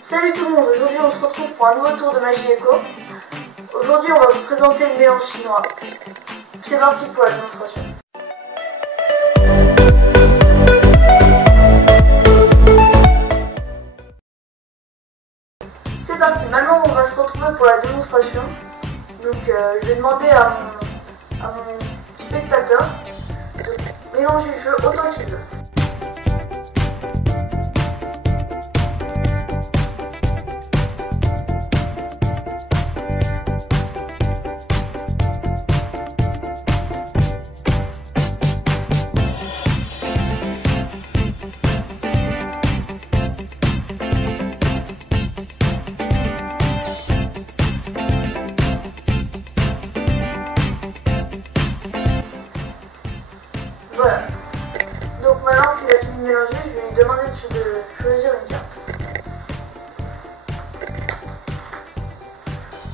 Salut tout le monde, aujourd'hui on se retrouve pour un nouveau tour de Magie Echo. Aujourd'hui on va vous présenter le mélange chinois. C'est parti pour la démonstration. C'est parti, maintenant on va se retrouver pour la démonstration. Donc je vais demander à mon spectateur de mélanger le jeu autant qu'il veut. Voilà. Donc maintenant qu'il a fini de mélanger, je vais lui demander de choisir une carte.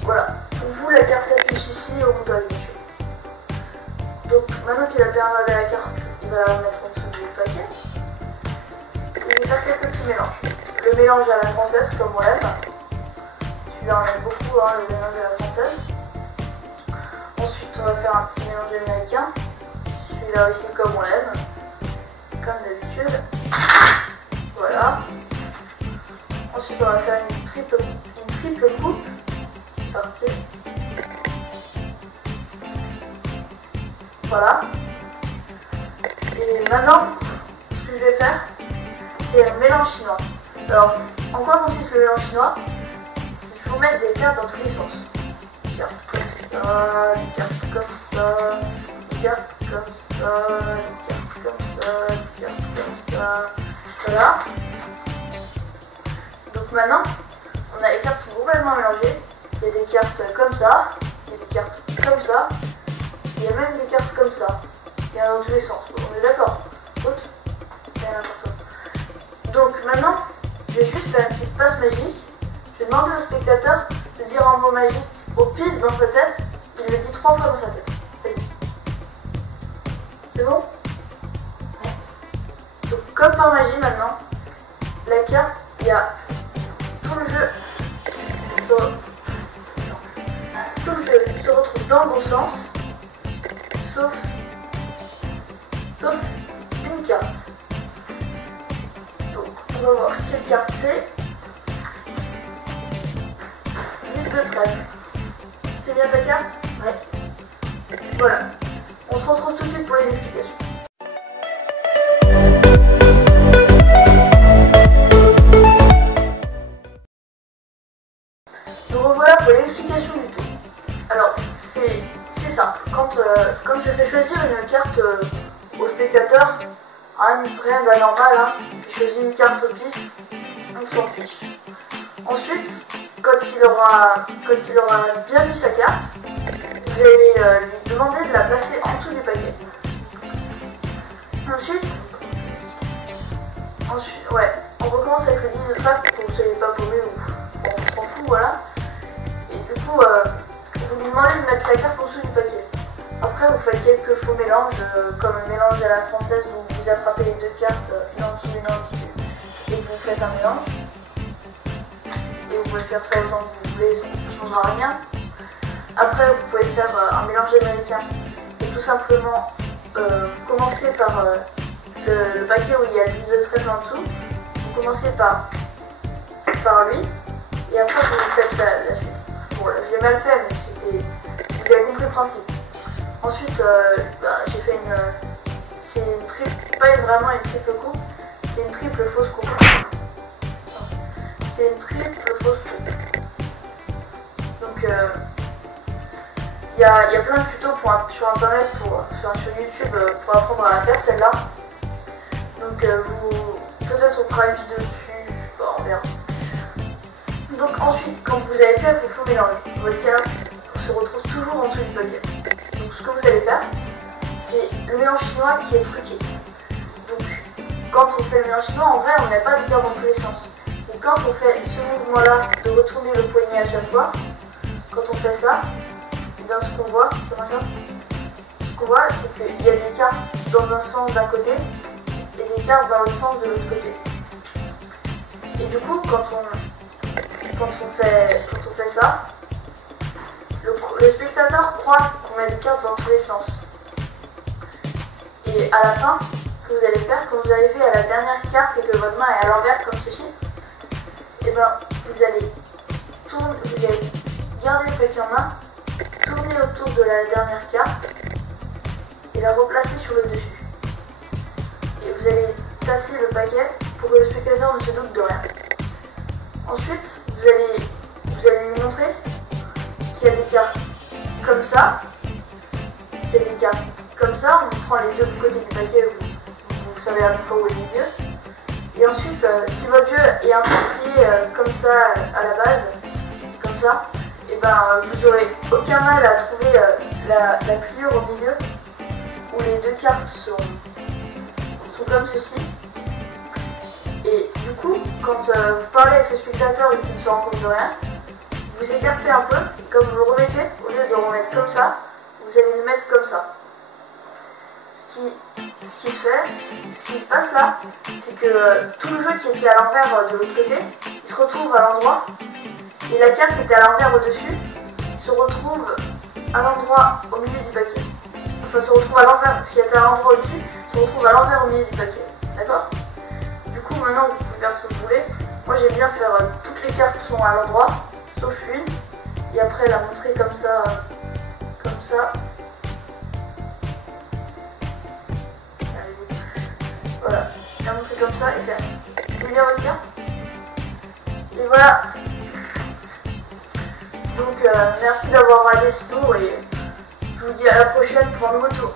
Voilà. Pour vous, la carte s'affiche ici au montage du jeu. Donc maintenant qu'il a bien regardé la carte, il va la remettre en dessous du paquet. Et je vais faire quelques petits mélanges. Le mélange à la française, comme on l'aime. Celui-là on aime beaucoup, hein, le mélange à la française. Ensuite on va faire un petit mélange américain. Celui-là aussi comme on l'aime, comme d'habitude. Voilà. Ensuite on va faire une triple coupe. C'est parti. Voilà. Et maintenant, ce que je vais faire, c'est un mélange chinois. Alors, en quoi consiste le mélange chinois? C'est qu'il faut mettre des cartes dans tous les sens. Des cartes comme ça, des cartes comme ça. Des cartes comme ça, des cartes comme ça, des cartes comme ça, voilà. Donc maintenant, les cartes sont complètement mélangées. Il y a des cartes comme ça, il y a des cartes comme ça, il y a même des cartes comme ça. Il y en a dans tous les sens, on est d'accord? Il y en a n'importe. Donc maintenant, je vais juste faire une petite passe magique. Je vais demander au spectateur de dire un mot magique au pif dans sa tête. Il le dit 3 fois dans sa tête. Vas-y. C'est bon? Donc comme par magie maintenant, la carte, il y a tout le jeu se retrouve dans le bon sens, sauf une carte. Donc on va voir quelle carte c'est. 10 de trèfle. C'était bien ta carte? Ouais. Voilà. On se retrouve tout de suite pour les explications. Nous revoilà pour l'explication du tour. Alors, c'est simple. Quand je fais choisir une carte au spectateur, rien d'anormal, hein. Je choisis une carte au pif, on s'en fiche. Ensuite, quand il aura bien vu sa carte, vous allez lui demander de la placer en dessous du paquet. Ensuite, ouais, on recommence avec le 10 de trèfle pour que vous ne soyez pas paumé ou on s'en fout, voilà. Et du coup, vous lui demandez de mettre sa carte en dessous du paquet. Après, vous faites quelques faux mélanges, comme le mélange à la française où vous attrapez les deux cartes, une en dessous, une en dessus, et vous faites un mélange. Et vous pouvez faire ça autant que vous voulez, ça ne changera rien. Après, vous pouvez faire un mélange américain. Et tout simplement, vous commencez par le paquet où il y a 10 de trèfle en dessous. Vous commencez par lui. Et après, vous faites la suite. Bon, là, je l'ai mal fait, mais vous avez compris le principe. Ensuite, j'ai fait c'est une triple, pas vraiment une triple coupe, c'est une triple fausse coupe. C'est une triple fausse coupe. Donc, il y a plein de tutos sur internet, sur YouTube pour apprendre à la faire celle-là. Donc peut-être on fera une vidéo dessus, on verra. Donc ensuite, quand vous avez fait vos faux mélanges, votre carte se retrouve toujours en dessous du paquet. Donc ce que vous allez faire, c'est le mélange chinois qui est truqué. Donc quand on fait le mélange chinois, en vrai on n'a pas de carte dans tous les sens. Et quand on fait ce mouvement-là de retourner le poignet à chaque fois, quand on fait ça, et bien ce qu'on voit, c'est quoi ça? Ce qu'on voit, c'est qu'il y a des cartes dans un sens d'un côté et des cartes dans l'autre sens de l'autre côté. Et du coup, quand quand on fait ça, le spectateur croit qu'on met des cartes dans tous les sens. Et à la fin, ce que vous allez faire, quand vous arrivez à la dernière carte et que votre main est à l'envers comme ceci, et ben vous allez garder le paquet en main, tourner autour de la dernière carte et la replacer sur le dessus. Et vous allez tasser le paquet pour que le spectateur ne se doute de rien. Ensuite, vous allez lui montrer qu'il y a des cartes comme ça, qu'il y a des cartes comme ça, en montrant les deux côtés du paquet, vous savez à peu près où est le milieu. Et ensuite, si votre jeu est un peu plié comme ça à la base, comme ça, et ben vous aurez aucun mal à trouver la pliure au milieu, où les deux cartes sont comme ceci. Et du coup, quand vous parlez avec le spectateur et qu'il ne se rend compte de rien, vous écartez un peu, et comme vous le remettez, au lieu de le remettre comme ça, vous allez le mettre comme ça. Ce qui se passe là, c'est que tout le jeu qui était à l'envers de l'autre côté, il se retrouve à l'endroit, et la carte qui était à l'envers au-dessus se retrouve à l'endroit au milieu du paquet. Enfin, se retrouve à l'envers, ce qui était à l'endroit au-dessus, se retrouve à l'envers au milieu du paquet. D'accord ? Du coup, maintenant, vous pouvez faire ce que vous voulez. Moi, j'aime bien faire toutes les cartes sont à l'endroit, sauf une, et après la montrer comme ça, comme ça. Voilà, la montrer comme ça et faire. C'était bien votre carte. Et voilà. Donc, merci d'avoir regardé ce tour et je vous dis à la prochaine pour un nouveau tour.